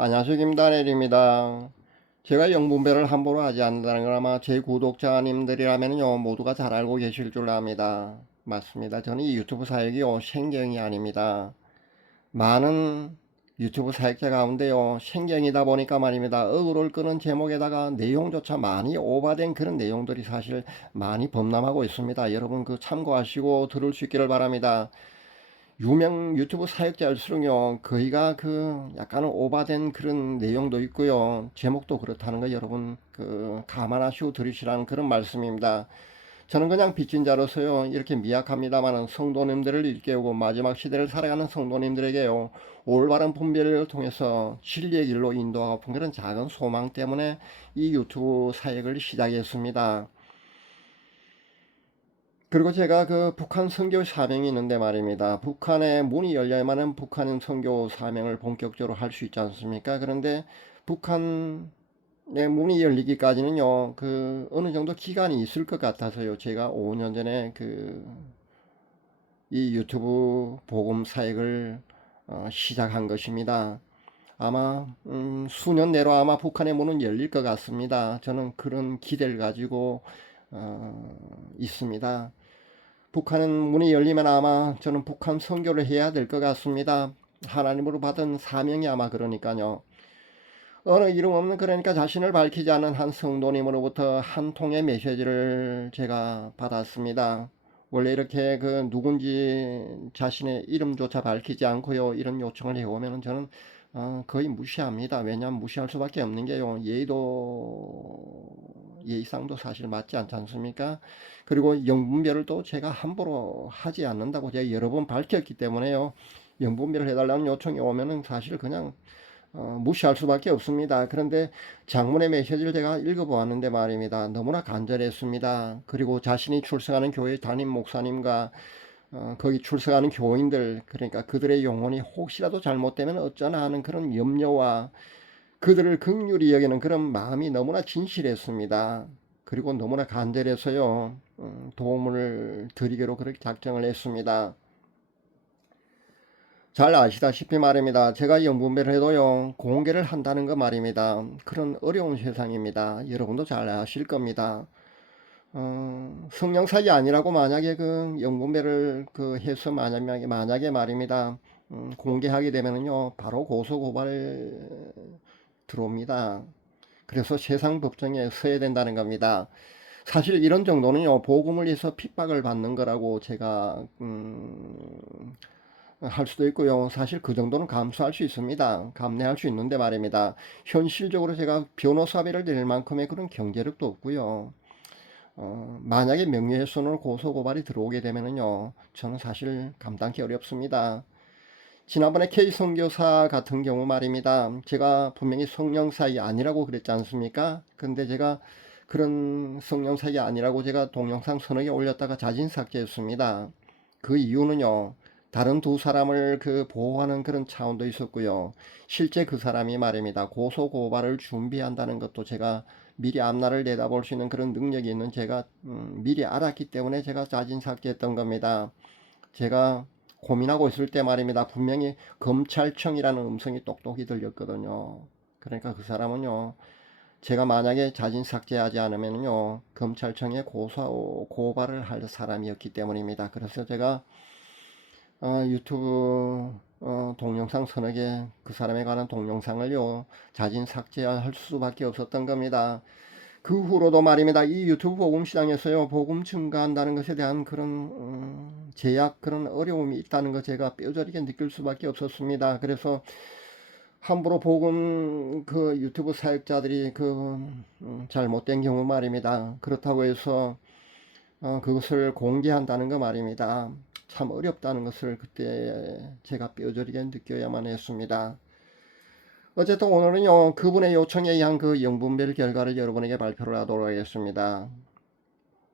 안녕하세요. 김다넬입니다. 제가 영분별을 함부로 하지 않는다는 걸 아마 제 구독자님들이라면요 모두가 잘 알고 계실 줄 압니다. 맞습니다. 저는 이 유튜브 사역이요 생경이 아닙니다. 많은 유튜브 사역자 가운데요 생경이다 보니까 말입니다. 어그로를 끄는 제목에다가 내용조차 많이 오바된 그런 내용들이 사실 많이 범람하고 있습니다. 여러분 그 참고하시고 들을 수 있기를 바랍니다. 유명 유튜브 사역자일수록요 거의가 그 약간은 오바된 그런 내용도 있고요 제목도 그렇다는 거 여러분 그 감안하시고 들으시라는 그런 말씀입니다. 저는 그냥 빚진 자로서요 이렇게 미약합니다마는 성도님들을 일깨우고 마지막 시대를 살아가는 성도님들에게요 올바른 분별을 통해서 진리의 길로 인도하고 그런 작은 소망 때문에 이 유튜브 사역을 시작했습니다. 그리고 제가 그 북한 선교 사명이 있는데 말입니다. 북한의 문이 열려야만은 북한 선교 사명을 본격적으로 할 수 있지 않습니까? 그런데 북한의 문이 열리기까지는요, 그 어느 정도 기간이 있을 것 같아서요. 제가 5년 전에 그 이 유튜브 복음 사역을 시작한 것입니다. 아마 수년 내로 아마 북한의 문은 열릴 것 같습니다. 저는 그런 기대를 가지고 있습니다. 북한 문이 열리면 아마 저는 북한 선교를 해야 될 것 같습니다. 하나님으로 받은 사명이 아마 그러니까요. 어느 이름 없는 그러니까 자신을 밝히지 않은 한 성도님으로부터 한 통의 메시지를 제가 받았습니다. 원래 이렇게 그 누군지 자신의 이름조차 밝히지 않고요 이런 요청을 해오면 저는 거의 무시합니다. 왜냐하면 무시할 수밖에 없는 게요 예의상도 사실 맞지 않지 않습니까? 그리고 영분별을 또 제가 함부로 하지 않는다고 제가 여러 번 밝혔기 때문에요 영분별을 해달라는 요청이 오면은 사실 그냥 무시할 수밖에 없습니다. 그런데 장문의 메시지를 제가 읽어보았는데 말입니다. 너무나 간절했습니다. 그리고 자신이 출석하는 교회 담임 목사님과 거기 출석하는 교인들 그러니까 그들의 영혼이 혹시라도 잘못되면 어쩌나 하는 그런 염려와 그들을 긍휼히 여기는 그런 마음이 너무나 진실했습니다. 그리고 너무나 간절해서요 도움을 드리기로 그렇게 작정을 했습니다. 잘 아시다시피 말입니다. 제가 영분별을 해도요 공개를 한다는 거 말입니다. 그런 어려운 세상입니다. 여러분도 잘 아실 겁니다. 성령사이 아니라고 만약에 그 영분별을 그 해서 만약에 말입니다. 공개하게 되면은요 바로 고소고발 들어옵니다. 그래서 세상 법정에 서야 된다는 겁니다. 사실 이런 정도는요 복음을 위해서 핍박을 받는 거라고 제가 할 수도 있고요. 사실 그 정도는 감수할 수 있습니다. 감내할 수 있는데 말입니다. 현실적으로 제가 변호사비를 낼 만큼의 그런 경제력도 없고요. 만약에 명예훼손으로 고소고발이 들어오게 되면은요, 저는 사실 감당하기 어렵습니다. 지난번에 K 선교사 같은 경우 말입니다. 제가 분명히 성령사이 아니라고 그랬지 않습니까? 근데 제가 그런 성령사이 아니라고 제가 동영상 서너 개 올렸다가 자진 삭제했습니다. 그 이유는요. 다른 두 사람을 그 보호하는 그런 차원도 있었고요. 실제 그 사람이 말입니다. 고소 고발을 준비한다는 것도 제가 미리 앞날을 내다볼 수 있는 그런 능력이 있는 제가 미리 알았기 때문에 제가 자진 삭제했던 겁니다. 제가 고민하고 있을 때 말입니다. 분명히 검찰청이라는 음성이 똑똑히 들렸거든요. 그러니까 그 사람은요. 제가 만약에 자진 삭제하지 않으면요. 검찰청에 고발을 할 사람이었기 때문입니다. 그래서 제가 유튜브 동영상 서너 개 그 사람에 관한 동영상을요 자진 삭제할 수밖에 없었던 겁니다. 그 후로도 말입니다. 이 유튜브 복음 시장에서요 복음 증가한다는 것에 대한 그런 제약 그런 어려움이 있다는 거 제가 뼈저리게 느낄 수밖에 없었습니다. 그래서 함부로 복음 그 유튜브 사역자들이 그 잘못된 경우 말입니다. 그렇다고 해서 그것을 공개한다는 거 말입니다. 참 어렵다는 것을 그때 제가 뼈저리게 느껴야만 했습니다. 어쨌든 오늘은요 그분의 요청에 의한 그 영분별 결과를 여러분에게 발표를 하도록 하겠습니다.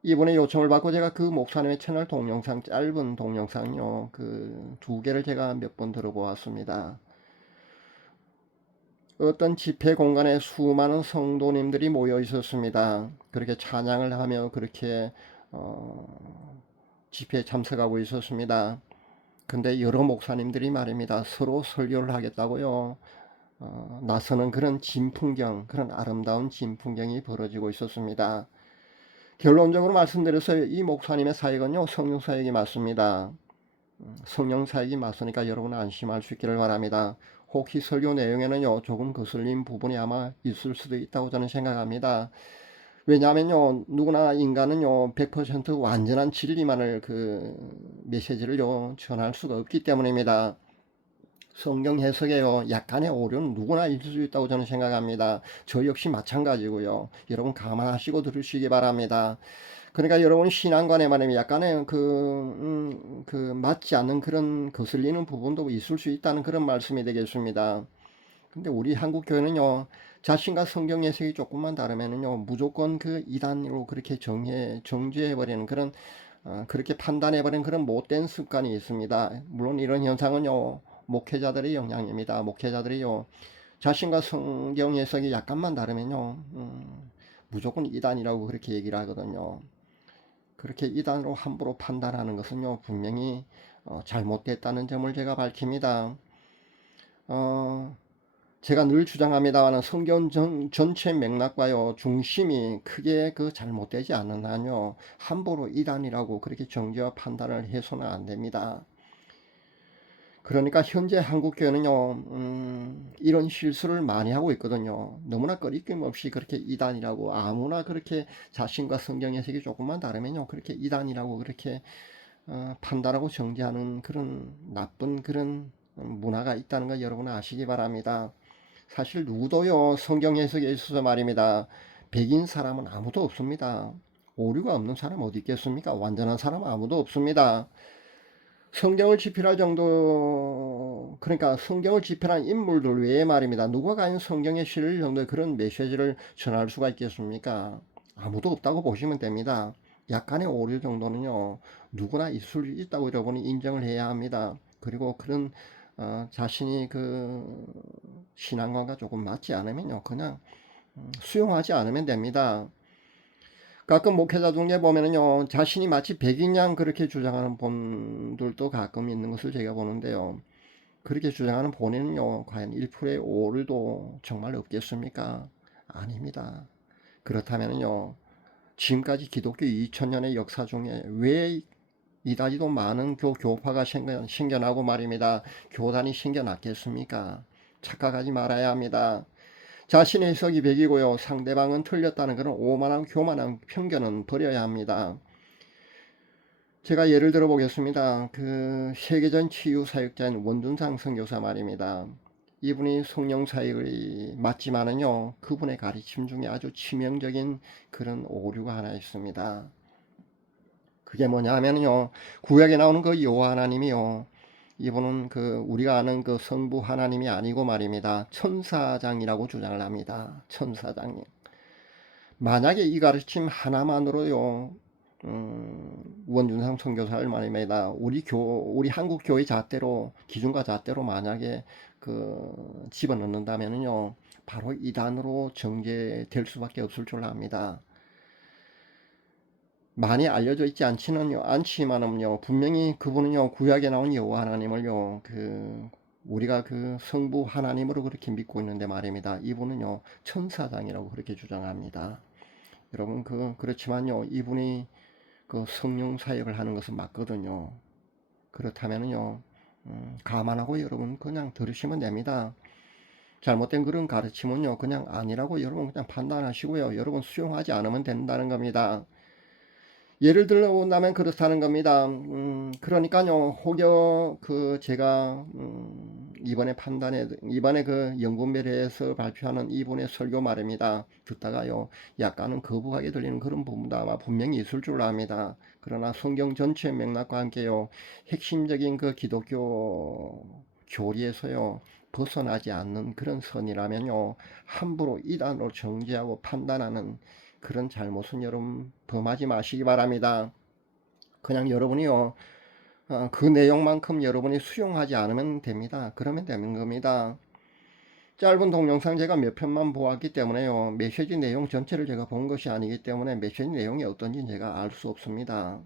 이분의 요청을 받고 제가 그 목사님의 채널 동영상 짧은 동영상요 그 두 개를 제가 몇 번 들어보았습니다. 어떤 집회 공간에 수많은 성도님들이 모여 있었습니다. 그렇게 찬양을 하며 그렇게 집회에 참석하고 있었습니다. 근데 여러 목사님들이 말입니다. 서로 설교를 하겠다고요. 나서는 그런 진풍경, 그런 아름다운 진풍경이 벌어지고 있었습니다. 결론적으로 말씀드려서 이 목사님의 사역은요, 성령 사역이 맞습니다. 성령 사역이 맞으니까 여러분 안심할 수 있기를 바랍니다. 혹시 설교 내용에는요, 조금 거슬린 부분이 아마 있을 수도 있다고 저는 생각합니다. 왜냐하면요, 누구나 인간은요, 100% 완전한 진리만을 메시지를요, 전할 수가 없기 때문입니다. 성경 해석에요, 약간의 오류는 누구나 있을 수 있다고 저는 생각합니다. 저 역시 마찬가지고요. 여러분 감안하시고 들으시기 바랍니다. 그러니까 여러분 신앙관에 말하면 약간의 맞지 않는 그런 거슬리는 부분도 있을 수 있다는 그런 말씀이 되겠습니다. 근데 우리 한국 교회는요, 자신과 성경 해석이 조금만 다르면은요, 무조건 그 이단으로 그렇게 정죄해버리는 그런, 그렇게 판단해버리는 그런 못된 습관이 있습니다. 물론 이런 현상은요, 목회자들의 영향입니다. 목회자들이요, 자신과 성경 해석이 약간만 다르면요, 무조건 이단이라고 그렇게 얘기를 하거든요. 그렇게 이단으로 함부로 판단하는 것은요, 분명히 잘못됐다는 점을 제가 밝힙니다. 제가 늘 주장합니다만 성경 전체 맥락과요, 중심이 크게 잘못되지 않는 한요, 함부로 이단이라고 그렇게 정죄와 판단을 해서는 안 됩니다. 그러니까 현재 한국교회는요, 이런 실수를 많이 하고 있거든요. 너무나 꺼리낌 없이 그렇게 이단이라고 아무나 그렇게 자신과 성경 해석이 조금만 다르면요, 그렇게 이단이라고 그렇게 판단하고 정죄하는 그런 나쁜 그런 문화가 있다는 거 여러분 아시기 바랍니다. 사실 누구도요, 성경 해석에 있어서 말입니다, 백인 사람은 아무도 없습니다. 오류가 없는 사람 어디 있겠습니까? 완전한 사람 아무도 없습니다. 성경을 집필할 정도, 그러니까 성경을 집필한 인물들 외에 말입니다, 누가 과연 성경에 실릴 정도의 그런 메시지를 전할 수가 있겠습니까? 아무도 없다고 보시면 됩니다. 약간의 오류 정도는요, 누구나 있을 수 있다고 여러분이 인정을 해야 합니다. 그리고 그런 자신이 신앙관과 조금 맞지 않으면요, 그냥 수용하지 않으면 됩니다. 가끔 목회자 중에 보면은요, 자신이 마치 백인 양 그렇게 주장하는 분들도 가끔 있는 것을 제가 보는데요. 그렇게 주장하는 본인은요, 과연 1%의 오류도 정말 없겠습니까? 아닙니다. 그렇다면요, 지금까지 기독교 2000년의 역사 중에 왜 이다지도 많은 교파가 생겨나고 말입니다, 교단이 생겨났겠습니까? 착각하지 말아야 합니다. 자신의 해석이 100이고요, 상대방은 틀렸다는 그런 오만한 교만한 편견은 버려야 합니다. 제가 예를 들어 보겠습니다. 세계전 치유 사역자인 원둔상 선교사 말입니다. 이분이 성령 사역이 맞지만은요, 그분의 가르침 중에 아주 치명적인 그런 오류가 하나 있습니다. 그게 뭐냐 하면요, 구약에 나오는 여호와 하나님이요, 이분은 우리가 아는 성부 하나님이 아니고 말입니다, 천사장이라고 주장을 합니다. 천사장이. 만약에 이 가르침 하나만으로요, 원준상 선교사를 말입니다, 우리 한국 교회 잣대로, 기준과 잣대로 만약에 집어넣는다면요, 바로 이단으로 정죄될 수밖에 없을 줄 압니다. 많이 알려져 있지 않지만은요, 분명히 그분은요, 구약에 나온 여호와 하나님을요, 우리가 성부 하나님으로 그렇게 믿고 있는데 말입니다, 이분은요, 천사장이라고 그렇게 주장합니다. 여러분, 그렇지만요, 이분이 성령 사역을 하는 것은 맞거든요. 그렇다면요, 감안하고 여러분 그냥 들으시면 됩니다. 잘못된 그런 가르침은요, 그냥 아니라고 여러분 그냥 판단하시고요, 여러분 수용하지 않으면 된다는 겁니다. 예를 들어 본다면 그렇다는 겁니다. 그러니까요, 혹여 제가 이번에 연구매래에서 발표하는 이분의 설교 말입니다, 듣다가요, 약간은 거부하게 들리는 그런 부분도 아마 분명히 있을 줄 압니다. 그러나 성경 전체 맥락과 함께요, 핵심적인 기독교 교리에서요, 벗어나지 않는 그런 선이라면요, 함부로 이단으로 정죄하고 판단하는 그런 잘못은 여러분 범하지 마시기 바랍니다. 그냥 여러분이요, 그 내용만큼 여러분이 수용하지 않으면 됩니다. 그러면 되는 겁니다. 짧은 동영상 제가 몇 편만 보았기 때문에요, 메시지 내용 전체를 제가 본 것이 아니기 때문에 메시지 내용이 어떤지 제가 알 수 없습니다.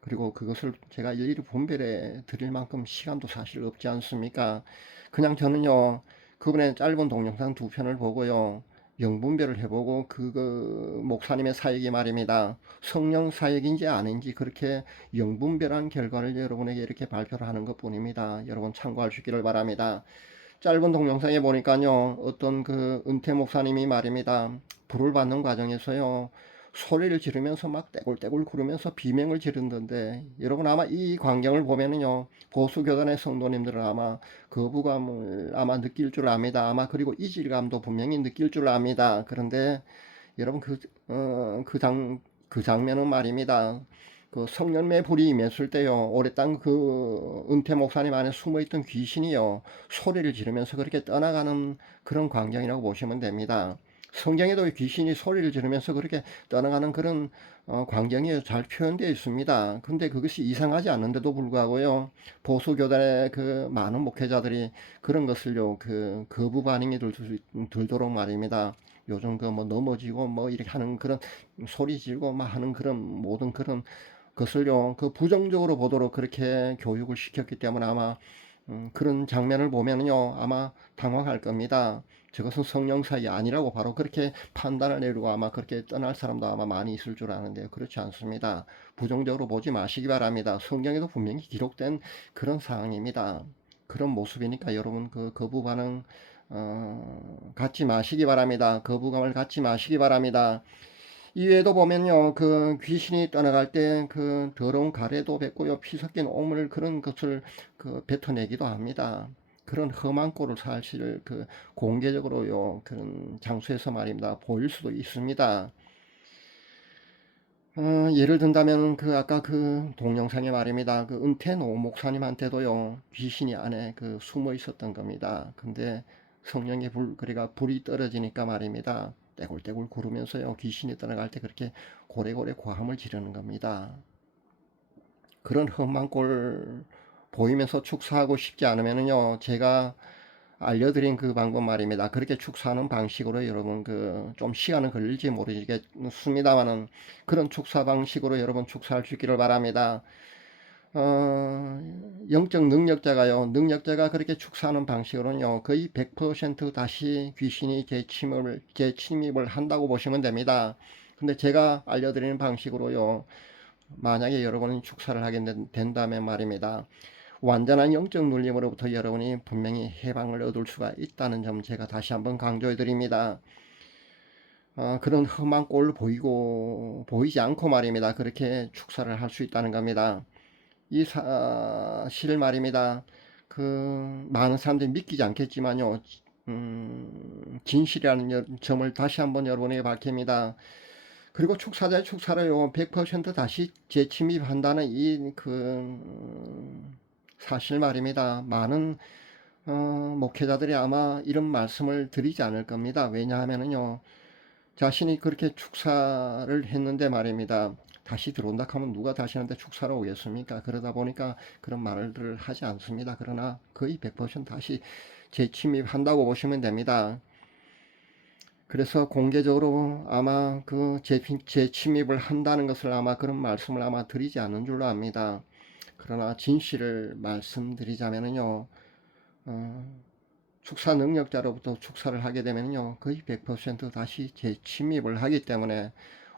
그리고 그것을 제가 일일이 분별해 드릴 만큼 시간도 사실 없지 않습니까? 그냥 저는요, 그분의 짧은 동영상 두 편을 보고요. 영분별을 해보고 그 목사님의 사역이 말입니다. 성령 사역인지 아닌지 그렇게 영분별한 결과를 여러분에게 이렇게 발표를 하는 것 뿐입니다. 여러분 참고할 수 있기를 바랍니다. 짧은 동영상에 보니까요, 어떤 그 은퇴 목사님이 말입니다. 불을 받는 과정에서요, 소리를 지르면서 막 떼굴떼굴 구르면서 비명을 지른던데, 여러분 아마 이 광경을 보면은요, 보수교단의 성도님들은 아마 거부감을 아마 느낄 줄 압니다. 아마 그리고 이질감도 분명히 느낄 줄 압니다. 그런데 여러분 그 장면은 말입니다. 그 성년매 불이 임했을 때요, 오래 땅 그 은퇴 목사님 안에 숨어있던 귀신이요, 소리를 지르면서 그렇게 떠나가는 그런 광경이라고 보시면 됩니다. 성경에도 귀신이 소리를 지르면서 그렇게 떠나가는 그런 광경이 잘 표현되어 있습니다. 근데 그것이 이상하지 않는데도 불구하고요, 보수교단의 그 많은 목회자들이 그런 것을요, 그 거부 반응이 들도록 말입니다. 요즘 그 뭐 넘어지고 뭐 이렇게 하는 그런 소리 지르고 막 하는 그런 모든 그런 것을요, 그 부정적으로 보도록 그렇게 교육을 시켰기 때문에 아마 그런 장면을 보면은요, 아마 당황할 겁니다. 저것은 성령사이 아니라고 바로 그렇게 판단을 내리고 아마 그렇게 떠날 사람도 아마 많이 있을 줄 아는데요. 그렇지 않습니다. 부정적으로 보지 마시기 바랍니다. 성경에도 분명히 기록된 그런 상황입니다. 그런 모습이니까 여러분 그 거부 반응 갖지 마시기 바랍니다. 거부감을 갖지 마시기 바랍니다. 이외에도 보면요, 그 귀신이 떠나갈 때 그 더러운 가래도 뱉고요, 피 섞인 오물 그런 것을 그 뱉어내기도 합니다. 그런 험한 꼴을 사실 그 공개적으로요, 그런 장소에서 말입니다, 보일 수도 있습니다. 예를 든다면 그 아까 그 동영상에 말입니다. 그 은퇴 노 목사님한테도요, 귀신이 안에 그 숨어 있었던 겁니다. 근데 성령의 그러니까 불이 떨어지니까 말입니다, 떼굴떼굴 구르면서요, 귀신이 떠나갈 때 그렇게 고래고래 고함을 지르는 겁니다. 그런 험한 꼴 보이면서 축사하고 싶지 않으면요, 제가 알려드린 그 방법 말입니다. 그렇게 축사하는 방식으로 여러분 그 좀 시간은 걸릴지 모르겠습니다만은 그런 축사 방식으로 여러분 축사할 수 있기를 바랍니다. 영적 능력자가 그렇게 축사하는 방식으로는요, 거의 100% 다시 귀신이 재침입을 한다고 보시면 됩니다. 근데 제가 알려드리는 방식으로요, 만약에 여러분이 축사를 하게 된다면 말입니다, 완전한 영적 눌림으로부터 여러분이 분명히 해방을 얻을 수가 있다는 점 제가 다시 한번 강조해 드립니다. 그런 험한 꼴 보이지 않고 말입니다, 그렇게 축사를 할 수 있다는 겁니다. 이 사실 말입니다, 그 많은 사람들이 믿기지 않겠지만요, 진실이라는 점을 다시 한번 여러분에게 밝힙니다. 그리고 축사자의 축사를요, 100% 다시 재침입한다는 이 사실 말입니다. 많은 목회자들이 아마 이런 말씀을 드리지 않을 겁니다. 왜냐하면요, 자신이 그렇게 축사를 했는데 말입니다, 다시 들어온다 하면 누가 다시 한테 축사로 오겠습니까? 그러다 보니까 그런 말을 하지 않습니다. 그러나 거의 100% 다시 재침입한다고 보시면 됩니다. 그래서 공개적으로 아마 그 재침입을 한다는 것을 아마 그런 말씀을 아마 드리지 않는 줄로 압니다. 그러나 진실을 말씀드리자면요, 축사 능력자로부터 축사를 하게 되면요, 거의 100% 다시 재침입을 하기 때문에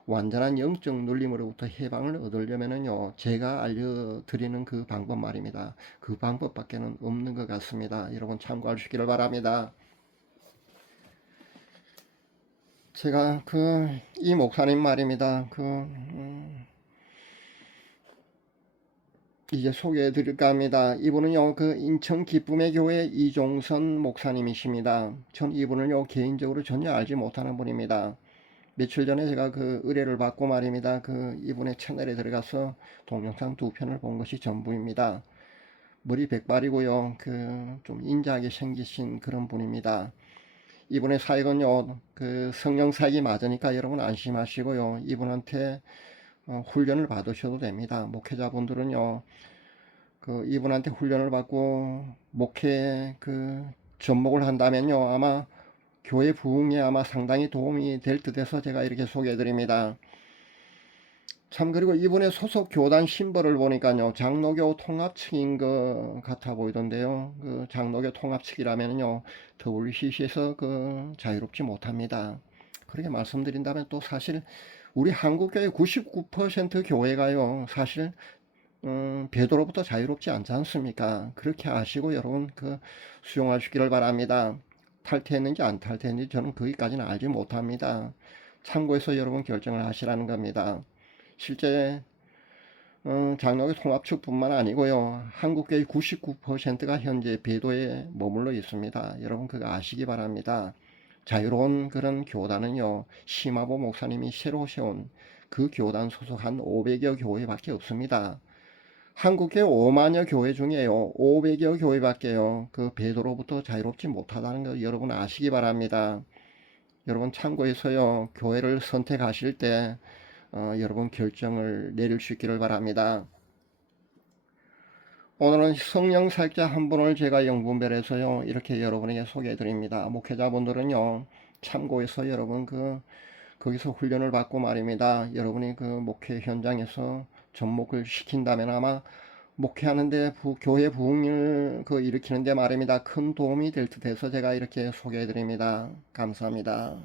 완전한 영적 눌림으로부터 해방을 얻으려면요, 제가 알려드리는 그 방법 말입니다, 그 방법밖에는 없는 것 같습니다. 여러분 참고할 수 있기를 바랍니다. 제가 이 목사님 말입니다, 이제 소개해 드릴까 합니다. 이분은요, 그 인천 기쁨의 교회 이종선 목사님이십니다. 전 이분을요, 개인적으로 전혀 알지 못하는 분입니다. 며칠 전에 제가 그 의뢰를 받고 말입니다, 그 이분의 채널에 들어가서 동영상 두 편을 본 것이 전부입니다. 머리 백발이고요, 그 좀 인자하게 생기신 그런 분입니다. 이분의 사역은요, 그 성령 사역이 맞으니까 여러분 안심하시고요, 이분한테 훈련을 받으셔도 됩니다. 목회자분들은요, 그 이분한테 훈련을 받고 목회 접목을 한다면요, 아마 교회 부흥에 아마 상당히 도움이 될 듯해서 제가 이렇게 소개해 드립니다. 참 그리고 이번에 소속 교단 심벌을 보니까요 장로교 통합 측인 것 같아 보이던데요. 그 장로교 통합 측이라면요 WCC에서 그 자유롭지 못합니다. 그렇게 말씀드린다면 또 사실 우리 한국교회 99% 교회가요 사실 배도로부터 자유롭지 않지 않습니까? 그렇게 아시고 여러분 그 수용하시기를 바랍니다. 탈퇴했는지 안 탈퇴했는지 저는 거기까지는 알지 못합니다. 참고해서 여러분 결정을 하시라는 겁니다. 실제 장로교 통합측뿐만 아니고요. 한국교회 99%가 현재 배도에 머물러 있습니다. 여러분 그거 아시기 바랍니다. 자유로운 그런 교단은요. 심화보 목사님이 새로 세운 그 교단 소속 한 500여 교회밖에 없습니다. 한국의 5만여 교회 중에요 500여 교회밖에요 그 배도로부터 자유롭지 못하다는 거 여러분 아시기 바랍니다. 여러분 참고해서요 교회를 선택하실 때 여러분 결정을 내릴 수 있기를 바랍니다. 오늘은 성령 사역자 한 분을 제가 영분별해서요 이렇게 여러분에게 소개해 드립니다. 목회자분들은요 참고해서 여러분 거기서 훈련을 받고 말입니다. 여러분이 그 목회 현장에서 접목을 시킨다면 아마 목회하는데 교회 부흥을 일으키는데 말입니다. 큰 도움이 될 듯해서 제가 이렇게 소개해 드립니다. 감사합니다.